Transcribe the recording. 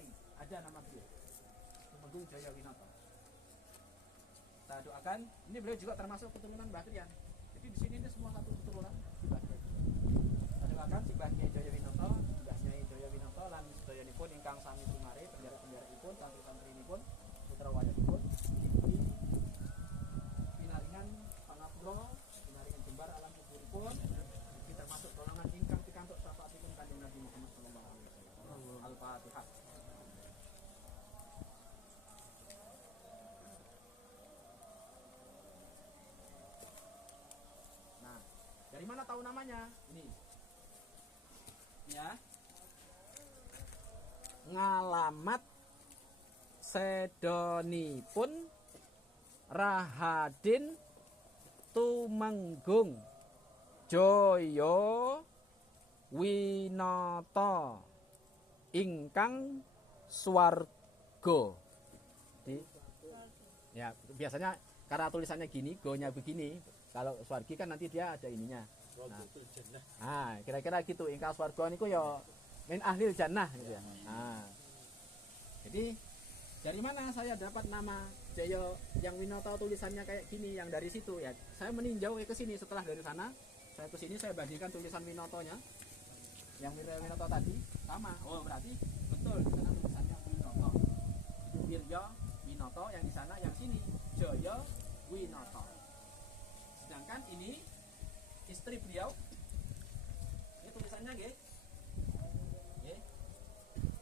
Mari, ada nama beliau. Tumenggung Jaya Winata. Kita doakan. Ini beliau juga termasuk keturunan Mbah Krian. Jadi di sini ini semua satu keturunan si Mbah Krian. Kita doakan si Mbah Kyai Jaya Winata, Mbah Nyai Jaya Winata lan sedayanipun ingkang sami sumare, penjara-penjaraipun, santri-santrinipun, putra wayahipun, iki pinaringan pangapura, pinaringan jembar alam kuburipun. Kita masuk golongan ingkang pikantuk syafaatipun Kanjeng Nabi Muhammad sallallahu alaihi wasallam. Al-Fatihah. Nah, dari mana tahu namanya? Ini. Ya. Ngalamat sedonipun Rahadin Tumenggung Jaya Winata ingkang swarga. Ya, biasanya karena tulisannya gini, go-nya begini. Kalau swargi kan nanti dia ada ininya. Nah, kira-kira gitu. Ingkang swarga niku ya min ahlil jannah gitu ya. Nah. Jadi dari mana saya dapat nama Jaya yang Winata tulisannya kayak gini, yang dari situ ya. Saya meninjau ke sini, setelah dari sana saya ke sini, saya bandingkan tulisan Winatanya yang Winata tadi sama. Oh, berarti betul di sana tulisannya Winata. Itu Wirya Winata, yang di sana, yang sini Jaya Winata. Sedangkan ini istri beliau. Ini tulisannya nggih.